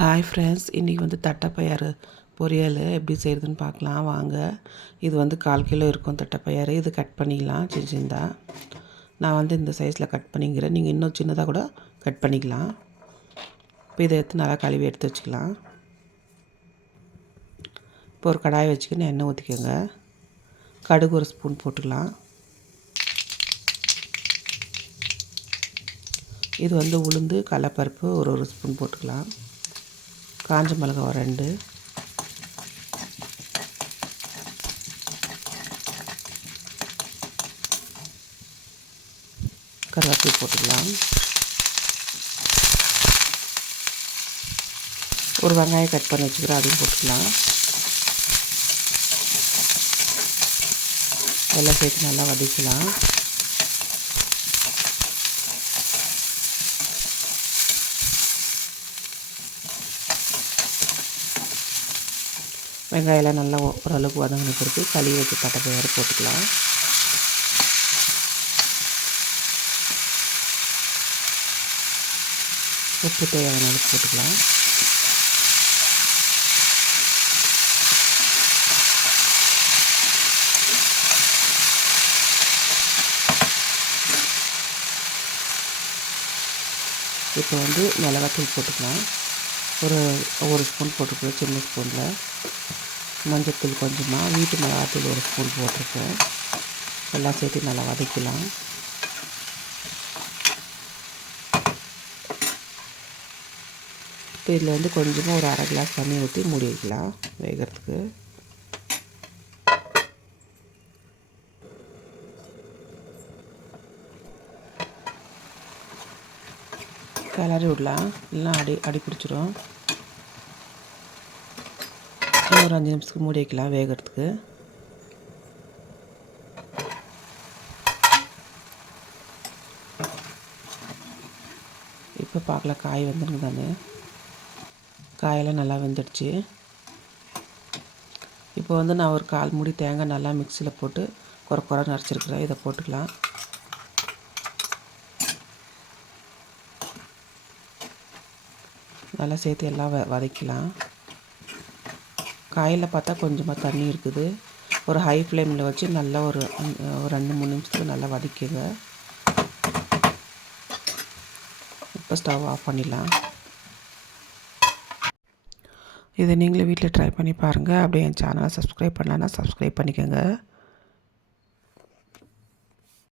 Hi friends, இன்றைக்கி வந்து தட்டைப்பயிறு பொரியல் எப்படி செய்கிறதுன்னு பார்க்கலாம் வாங்க. இது வந்து 1/4 கிலோ இருக்கும் தட்டைப்பயிறு. இது கட் பண்ணிக்கலாம் சின்ன சின்னதாக. நான் வந்து இந்த சைஸில் கட் பண்ணிக்கிறேன். நீங்கள் இன்னும் சின்னதாக கூட கட் பண்ணிக்கலாம். இப்போ இதை எடுத்து நல்லா கழுவி எடுத்து வச்சுக்கலாம். இப்போ ஒரு கடாயை வச்சுக்கின்னு எண்ணெய் ஊற்றிக்கோங்க. கடுகு ஒரு ஸ்பூன் போட்டுக்கலாம். இது வந்து உளுந்து கடலைப்பருப்பு ஒரு ஸ்பூன் போட்டுக்கலாம். காஞ்ச மிளகாய் ஒரு 2, கருவேப்பிலை போட்டுக்கலாம். ஒரு வெங்காயம் கட் பண்ணி வச்சுக்கிறேன், அதையும் போட்டுக்கலாம். எல்லாம் சேர்த்து நல்லா வதக்கலாம். வெங்காயம்லாம் நல்லா ஓரளவுக்கு வதங்கின பிறகு கழுவி வச்சு தட்டைப்பயிறு போட்டுக்கலாம். உப்பு தேவையான அளவுக்கு போட்டுக்கலாம். இப்போ வந்து மிளகாத்தூள் போட்டுக்கலாம். ஒரு ஸ்பூன் போட்டுக்கலாம், சின்ன ஸ்பூனில். மஞ்சத்தூள் கொஞ்சமாக, வீட்டு மிளகாத்தூள் ஒரு ஸ்பூன் போட்டிருக்கேன். எல்லாம் சேர்த்து நல்லா வதக்கலாம். இப்போ இதில் வந்து கொஞ்சமாக ஒரு 1/2 கிளாஸ் தண்ணி ஊற்றி மூடி வைக்கலாம் வேகிறதுக்கு. கிளறி விடலாம், இல்லைனா அடி பிடிச்சிரும். ஒரு 5 நிமிஷத்துக்கு மூடி வைக்கலாம் வேகிறதுக்கு. இப்போ பார்க்கலாம் காய் வந்துருக்கு தானே. காயெல்லாம் நல்லா வெந்துடுச்சு. இப்போ வந்து நான் ஒரு 1/4 மூடி தேங்காய் நல்லா மிக்சியில் போட்டு குறை நரைச்சிருக்கிறேன். இதை போட்டுக்கலாம். நல்லா சேர்த்து எல்லாம் வதக்கலாம். காயில் பார்த்தா கொஞ்சமாக தண்ணி இருக்குது. ஒரு ஹை ஃப்ளேமில் வச்சு நல்லா ஒரு 2-3 நிமிஷத்துக்கு நல்லா வதக்கிங்க. இப்போ ஸ்டவ் ஆஃப் பண்ணிடலாம். இதை நீங்களே வீட்டில் ட்ரை பண்ணி பாருங்கள். அப்படியே என் சேனலை சப்ஸ்கிரைப் பண்ணலன்னா சப்ஸ்கிரைப் பண்ணிக்கோங்க.